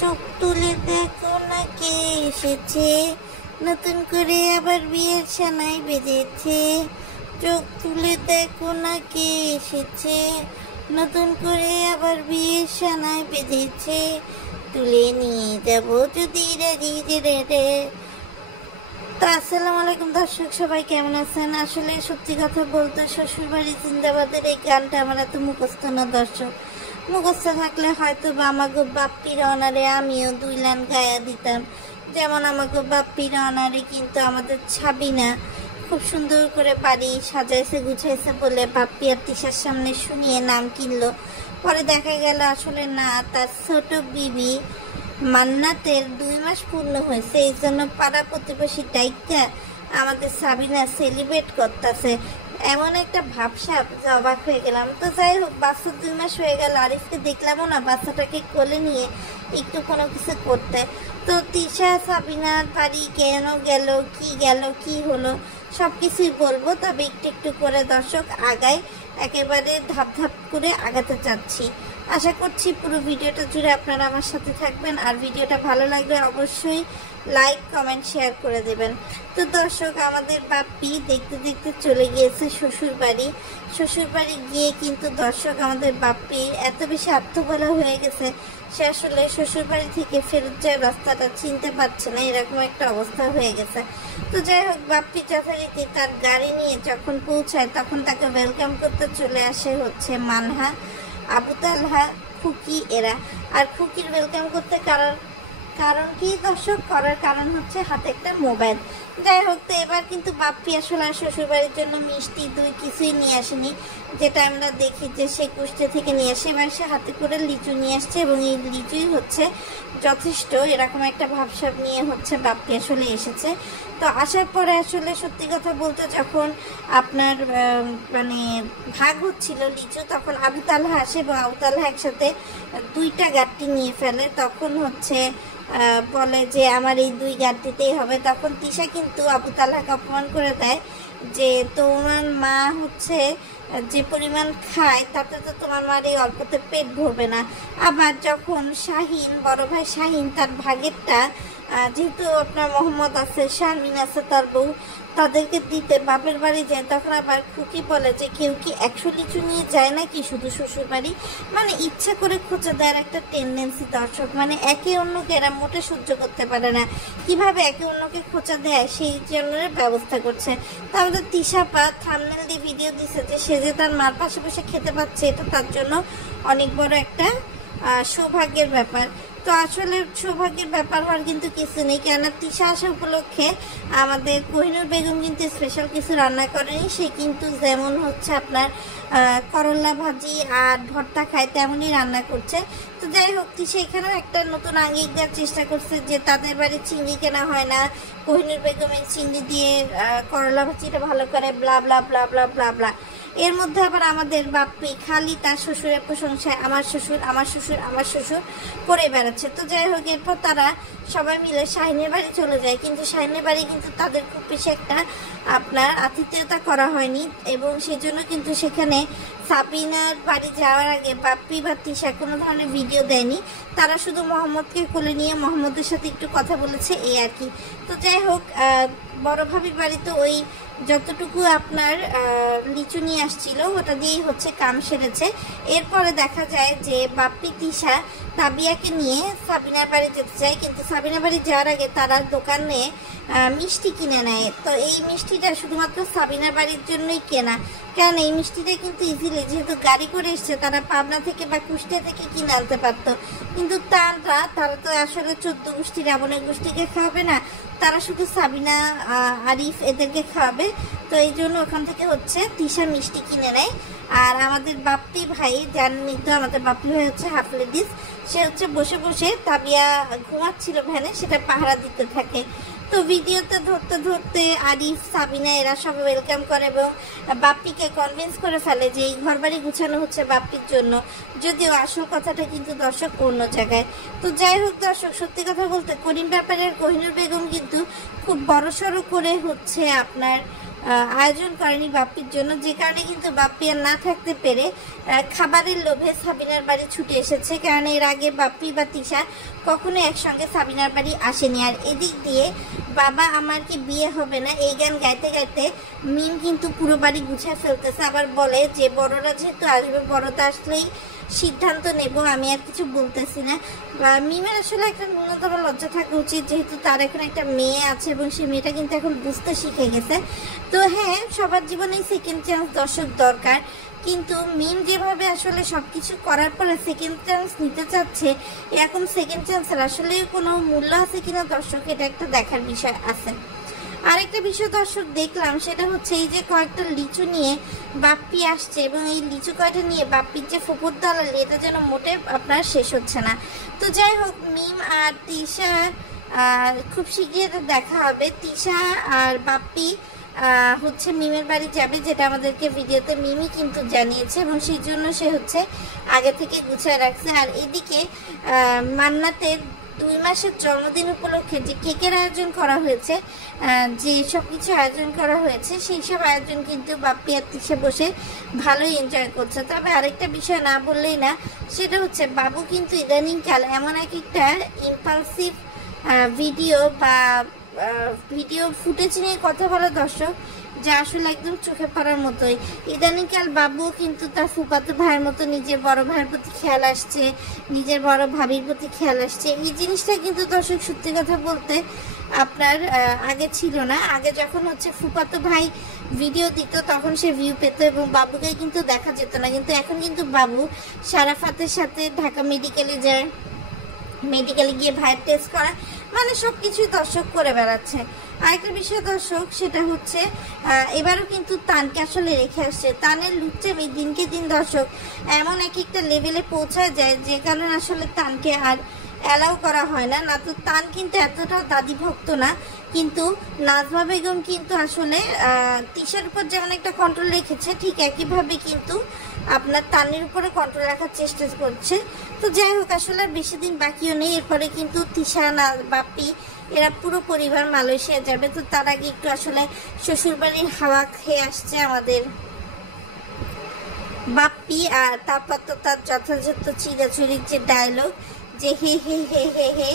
চোখ তুলে দেখো না কে এসেছে, নতুন করে আবার বিয়ের সানাই বেজেছে। চোখ তুলে দেখো না কে এসেছে, নতুন করে আবার বিয়ের সানাই বেজেছে। তুলে নিয়ে যাবো যদি রাজি রে। তো আসসালামু আলাইকুম দর্শক, সবাই কেমন আছেন? আসলে সত্যি কথা বলতে শ্বশুরবাড়ি জিন্দাবাদের এই গানটা আমার এত মুখস্থ না দর্শক। মুখস্থ থাকলে হয়তো বা আমাকে বাপ্পির অনারে আমিও 2 লাইন গায়া দিতাম। যেমন আমাকে বাপ্পির অনারে কিন্তু আমাদের ছাবিনা খুব সুন্দর করে বাড়ি সাজাইছে গুছাইছে বলে বাপ্পি আর তিশার সামনে শুনিয়ে নাম কিনলো। পরে দেখা গেল আসলে না, তার ছোট বিবি মান্নাতের 2 মাস পূর্ণ হয়েছে, এই জন্য পাড়া প্রতিবেশী ডাইকা আমাদের সাবিনা সেলিব্রেট করতেছে। এমন একটা ভাবসাব যে অবাক হয়ে গেলাম। তো যাই হোক, বাচ্চা 2 মাস হয়ে গেল, আরিফকে দেখলামও না বাচ্চাটাকে কোলে নিয়ে একটু কোনো কিছু করতে। তো তিশা সাবিনার বাড়ি কেন গেল, কি হলো সব কিছুই বলবো, তবে একটু একটু করে দর্শক আগায় একেবারে ধাপ ধাপ করে আগাতে চাচ্ছি। আশা করছি পুরো ভিডিওটা জুড়ে আপনারা আমার সাথে থাকবেন, আর ভিডিওটা ভালো লাগলে অবশ্যই লাইক কমেন্ট শেয়ার করে দেবেন। তো দর্শক, আমাদের বাপ্পি দেখতে দেখতে চলে গিয়েছে শ্বশুর বাড়ি গিয়ে কিন্তু দর্শক আমাদের বাপ্পি এত বেশি আত্মবলা হয়ে গেছে, সে আসলে শ্বশুরবাড়ি থেকে ফেরত যাওয়ার রাস্তাটা চিনতে পারছে না, এরকম একটা অবস্থা হয়ে গেছে। তো যাই হোক, বাপ্পি যথারীতি তার গাড়ি নিয়ে যখন পৌঁছায় তখন তাকে ওয়েলকাম করতে চলে আসে হচ্ছে মানহা, আবু তালহা, খুকি এরা। আর খুকির ওয়েলকাম করতে কারণ কি দর্শক, করার কারণ হচ্ছে হাতে একটা মোবাইল। যাই হোক, তো এবার কিন্তু বাপ্পি আসলে শ্বশুরবাড়ির জন্য মিষ্টি দই কিছুই নিয়ে আসেনি, যেটা আমরা দেখি যে সে কুষ্টে থেকে নিয়ে আসে। এবার সে হাতে করে লিচু নিয়ে আসছে এবং এই লিচুই হচ্ছে যথেষ্ট, এরকম একটা ভাবসাব নিয়ে হচ্ছে বাপ্পি আসলে এসেছে। তো আসার পরে আসলে সত্যি কথা বলতে যখন আপনার মানে ভাগ হচ্ছিল লিচু, তখন আবু তালহা আসে এবং আবু তালহা একসাথে 2টা গাঁটটি নিয়ে ফেলে। তখন হচ্ছে বলে যে আমার এই 2 গাঁটটিতেই হবে। তখন তিশা কিন্তু আবু তালহাকে অপমান করে দেয় যে তোমার মা হচ্ছে যে পরিমাণ খায় তাতে তো তোমার মার এই অল্পতে পেট ভরবে না। আবার যখন শাহিন, বড় ভাই শাহিন তার ভাগেরটা, যেহেতু আপনার মোহাম্মদ আছে, শারমিন আছে তার বউ, তাদেরকে দিতে বাপের বাড়ি যায়, তখন আবার খুকি বলে যে কেউ কি 100 লিচু নিয়ে যায় নাকি শুধু শ্বশুর বাড়ি। মানে ইচ্ছে করে খোঁচা দেওয়ার একটা টেন্ডেন্সি দর্শক, মানে একে অন্যকে এরা মোটে সহ্য করতে পারে না, কিভাবে একে অন্যকে খোঁচা দেয় সেই জন্য ব্যবস্থা করছে। তো আমাদের তিশাপা থাম্বনেল দিয়ে ভিডিও দিছে যে সে যে তার মার পাশে বসে খেতে পাচ্ছে, এটা তার জন্য অনেক বড় একটা সৌভাগ্যের ব্যাপার। তো আসলে সৌভাগ্যের ব্যাপার হওয়ার কিন্তু কিছু নেই, কেননা তিশা আসা উপলক্ষে আমাদের কোহিনুর বেগম কিন্তু স্পেশাল কিছু রান্না করেনি। সে কিন্তু যেমন হচ্ছে আপনার করলা ভাজি আর ভর্তা খায় তেমনই রান্না করছে। তো যাই হোক, তিশা এখানেও একটা নতুন আঙ্গিক দেওয়ার চেষ্টা করছে যে তাদের বাড়ি চিংড়ি কেনা হয় না, কোহিনুর বেগমের চিংড়ি দিয়ে করলা ভাজিটা ভালো করে ব্লা ব্লা ব্লা ব্লা ব্লা ব্লা। এর মধ্যে আবার আমাদের বাপ্পি খালি তার শ্বশুরের প্রশংসায় আমার শ্বশুর করে বেড়াচ্ছে। তো যাই হোক, এরপর তারা সবাই মিলে শাহিনের বাড়ি চলে যায়, কিন্তু শাহিনের বাড়ি কিন্তু তাদের খুব বেশি একটা আপনার আতিথেয়তা করা হয়নি, এবং সেজন্য কিন্তু সেখানে সাবিনার বাড়ি যাওয়ার আগে বাপ্পি বা তিশা কোনো ধরনের ভিডিও দেয়নি। তারা শুধু মোহাম্মদকে কোলে নিয়ে মোহাম্মদের সাথে একটু কথা বলেছে, এই আর কি। তো যাই হোক, বড় ভাবির বাড়িতে ওই যতটুকু আপনার লিচু নিয়ে আসছিল ওটা দিয়েই হচ্ছে কাম সেরেছে। এরপরে দেখা যায় যে বাপ্পি তিশা তাবিয়াকে নিয়ে সাবিনার বাড়ি যেতে চায়, কিন্তু সাবিনার বাড়ি যাওয়ার আগে তারা দোকানে মিষ্টি কিনে নেয়। তো এই মিষ্টিটা শুধুমাত্র সাবিনার বাড়ির জন্যই কেনা, কারণ এই মিষ্টিটা কিন্তু ইজিলি যেহেতু গাড়ি করে এসছে, তারা পাবনা থেকে বা কুষ্টিয়া থেকে কিনে আনতে পারতো, কিন্তু তারা তো আসলে 14 গোষ্ঠীর এমন এক গোষ্ঠীকে খাওয়াবে না, তারা শুধু সাবিনা আরিফ এদেরকে খাওয়াবে। তো এই জন্য ওখান থেকে হচ্ছে তিশা মিষ্টি কিনে নেয়। আর আমাদের বাপ্পি ভাই, জানেনই তো আমাদের বাপ্পি ভাই হচ্ছে হাফ লেডিস, সে হচ্ছে বসে বসে তাবিয়া ঘুমাচ্ছিল ভ্যানে, সেটা পাহারা দিতে থাকে। তো ভিডিওতে ধরতে ধরতে আরিফ, সাবিনা এরা সব ওয়েলকাম করে এবং বাপ্পিকে কনভিন্স করে ফেলে যে এই ঘর বাড়ি গুছানো হচ্ছে বাপ্পির জন্য, যদিও আসল কথাটা কিন্তু দর্শক অন্য জায়গায়। তো যাই হোক দর্শক, সত্যি কথা বলতে করিম ব্যাপারের কোহিনুর বেগম কিন্তু খুব বড়সড় করে হচ্ছে আপনার আয়োজন করেনি বাপ্পির জন্য, যে কারণে কিন্তু বাপ্পি আর না থাকতে পেরে খাবারের লোভে সাবিনার বাড়ি ছুটে এসেছে। কারণ এর আগে বাপ্পি বা তিশা কখনো একসঙ্গে সাবিনার বাড়ি আসেনি। আর এদিক দিয়ে বাবা আমার কি বিয়ে হবে না এই গান গাইতে গাইতে মিম কিন্তু পুরো বাড়ি গুছিয়ে ফেলতেছে। আবার বলে যে বড়রা যেহেতু আসবে, বড়টা আসলেই সিদ্ধান্ত নেব, আমি আর কিছু বলতেছি না। বা মিমের আসলে একটা ন্যূনতম লজ্জা থাকা উচিত, যেহেতু তার এখন একটা মেয়ে আছে এবং সেই মেয়েটা কিন্তু এখন বুঝতে শিখে গেছে। তো হ্যাঁ, সবার জীবনেই সেকেন্ড চান্স দর্শক দরকার, কিন্তু মিম যেভাবে আসলে সবকিছু করার পরে সেকেন্ড চান্স নিতে চাচ্ছে, এখন সেকেন্ড চান্সের আসলে কোনো মূল্য আছে কিনা দর্শক, এটা একটা দেখার বিষয় আছে। আরেকটা বিষয় দর্শক দেখলাম, সেটা হচ্ছে এই যে কয়েকটা লিচু নিয়ে বাপ্পি আসছে এবং এই লিচু কয়টা নিয়ে বাপ্পির যে ফুপুর দালালি, এটা যেন মোটে আপনার শেষ হচ্ছে না। তো যাই হোক, মিম আর তিশা খুব শীঘ্রই দেখা হবে। তিশা আর বাপ্পি হচ্ছে মিমের বাড়ি যাবে, যেটা আমাদেরকে ভিডিওতে মিমি কিন্তু জানিয়েছে এবং সেই জন্য সে হচ্ছে আগে থেকে গুছিয়ে রাখছে। আর এদিকে মান্নাতের 2 মাসের জন্মদিন উপলক্ষে যে কেকের আয়োজন করা হয়েছে, যে সব কিছু আয়োজন করা হয়েছে, সেই সব আয়োজন কিন্তু বাপ্পি আর তিশা বসে ভালোই এনজয় করছে। তবে আরেকটা বিষয় না বললেই না, সেটা হচ্ছে বাবু কিন্তু ইদানিংকাল এমন একটা ইম্পালসিভ ভিডিও বা ভিডিও ফুটেজ নিয়ে কথা বলা দর্শক, যা আসলে একদম চোখে পড়ার মতোই। ইদানিংকাল বাবুও কিন্তু তার ফুফাতো ভাইয়ের মতো নিজের বড় ভাইয়ের প্রতি খেয়াল আসছে, নিজের বড় ভাবির প্রতি খেয়াল আসছে। এই জিনিসটা কিন্তু দর্শক সত্যি কথা বলতে আপনার আগে ছিল না। আগে যখন হচ্ছে ফুফাতো ভাই ভিডিও দিত তখন সে ভিউ পেত এবং বাবুকে কিন্তু দেখা যেত না, কিন্তু এখন কিন্তু বাবু সারাফাতের সাথে ঢাকা মেডিকেলে যায়, মেডিকেলে গিয়ে ভাইয়ের টেস্ট করা, মানে সব কিছুই দর্শক করে বেড়াচ্ছে। আরেকটা বিষয় দর্শক, সেটা হচ্ছে এবারও কিন্তু তানকে আসলে রেখে আসছে। তানের লুচ্চামি দিনকে দিন দর্শক এমন একটা লেভেলে পৌঁছায় যায়, যে কারণে আসলে তানকে আর অ্যালাউ করা হয় না। না তো তান কিন্তু এতটাও দাদি ভক্ত না, কিন্তু নাজমা বেগম কিন্তু আসলে তিশার উপর যেমন একটা কন্ট্রোল রেখেছে, ঠিক একইভাবে কিন্তু আপনার তানের উপরে কন্ট্রোল রাখার চেষ্টা করছে। তো যাই হোক, আসলে বেশি দিন বাকিও নেই, এরপরে কিন্তু তিশা না বাপ্পি এরা পুরো পরিবার মালয়েশিয়া যাবে। তো তার আগে একটু আসলে শ্বশুরবাড়ির হাওয়া খেয়ে আসছে আমাদের বাপ্পি। আর তারপর তো তার যথাযথ চিরাচরিত যে ডায়লগ, যে হে হে হে হে হে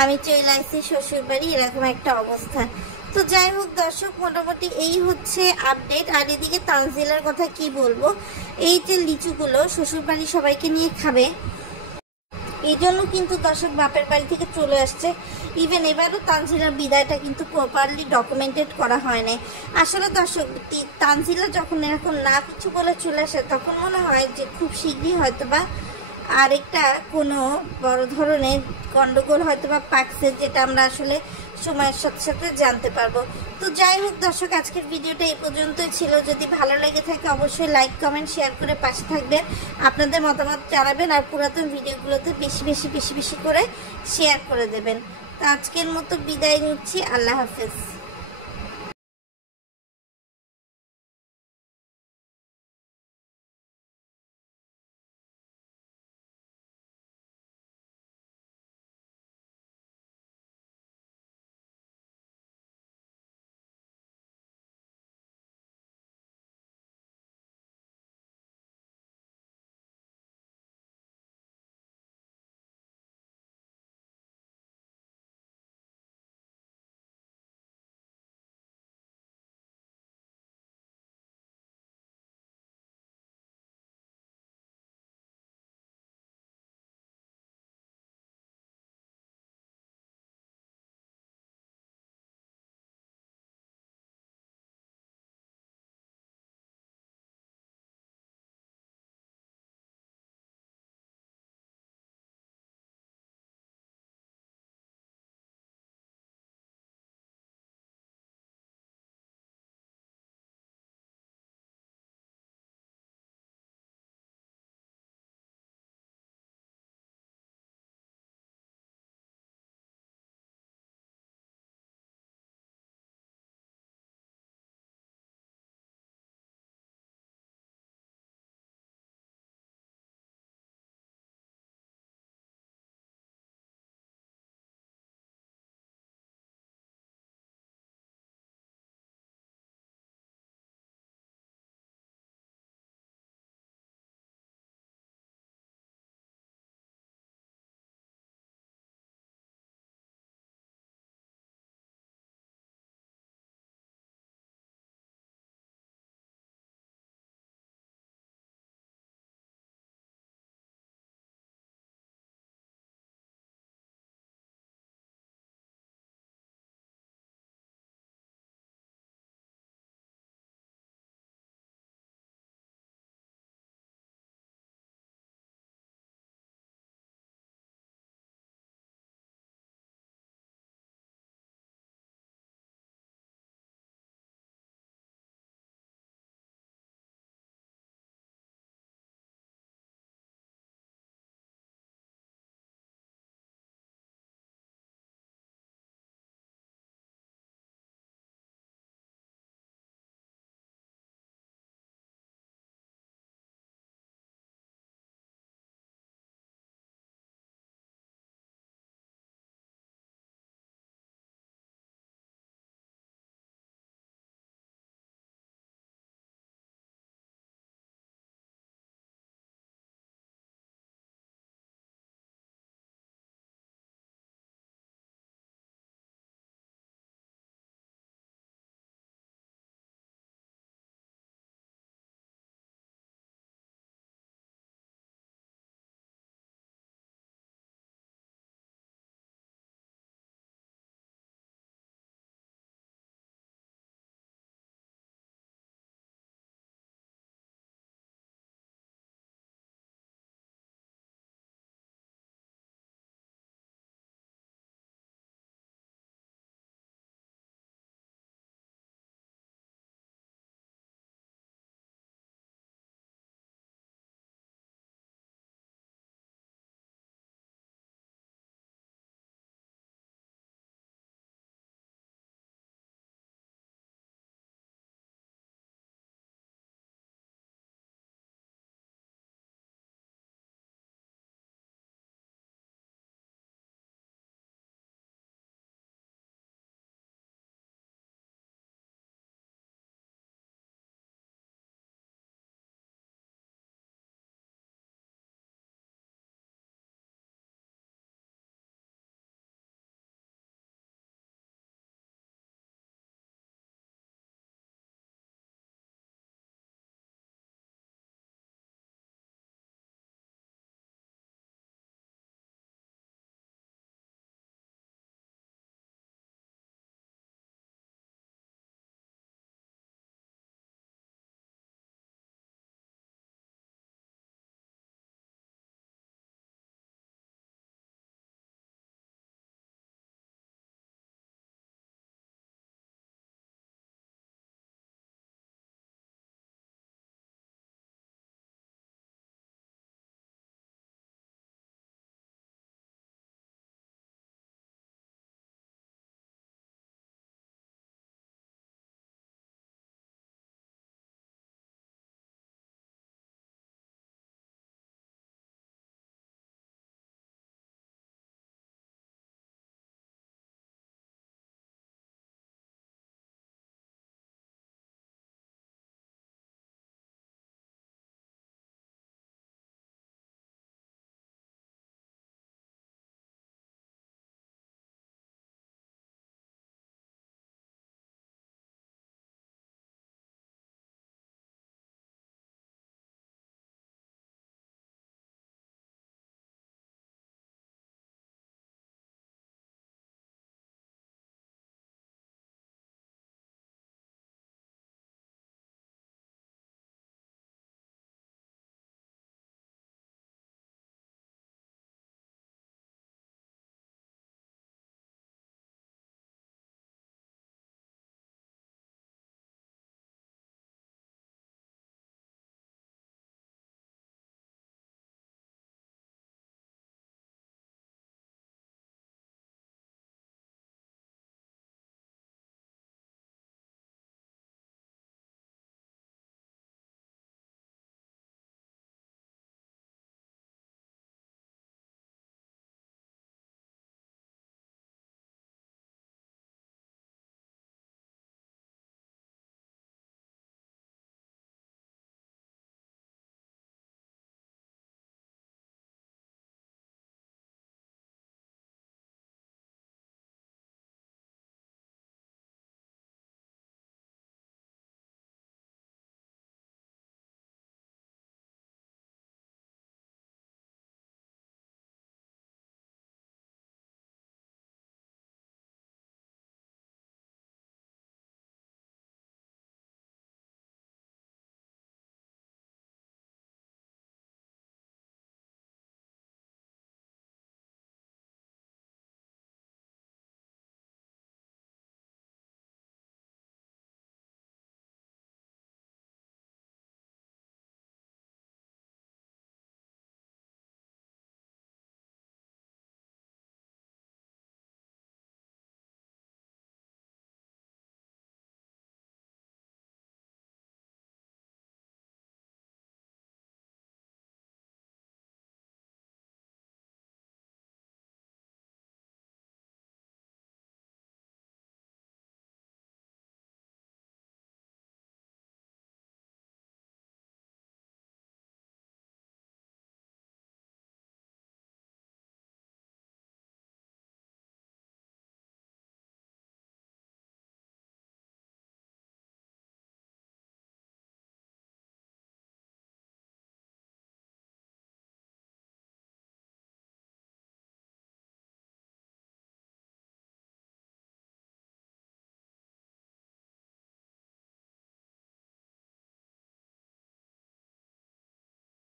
আমি চলে আসছি শ্বশুরবাড়ি, এরকম একটা অবস্থা। তো যাই হোক দর্শক, মোটামুটি এই হচ্ছে আপডেট। আর এদিকে তানজিলার কথা কি বলবো, এই যে লিচুগুলো শ্বশুরবাড়ি সবাইকে নিয়ে খাবে, এই জন্য কিন্তু দর্শক বাপের বাড়ি থেকে চলে আসছে। ইভেন এবারও তানজিলার বিদায়টা কিন্তু প্রপারলি ডকুমেন্টেড করা হয়নি। আসলে দর্শক, তানজিলা যখন এরকম না কিছু বলে চলে আসে, তখন মনে হয় যে খুব শীঘ্রই হয়তো বা আরেকটা কোনো বড় ধরনের গন্ডগোল হয়তো বা পাকছে, যেটা আমরা আসলে সময়ের সাথে সাথে জানতে পারবো। তো যাই হোক দর্শক, আজকের ভিডিওটা এই পর্যন্তই ছিল। যদি ভালো লেগে থাকে অবশ্যই লাইক কমেন্ট শেয়ার করে পাশে থাকবেন, আপনাদের মতামত জানাবেন, আর পুরাতন ভিডিওগুলোতে বেশি বেশি বেশি বেশি করে শেয়ার করে দেবেন। তো আজকের মতো বিদায় নিচ্ছি, আল্লাহ হাফেজ।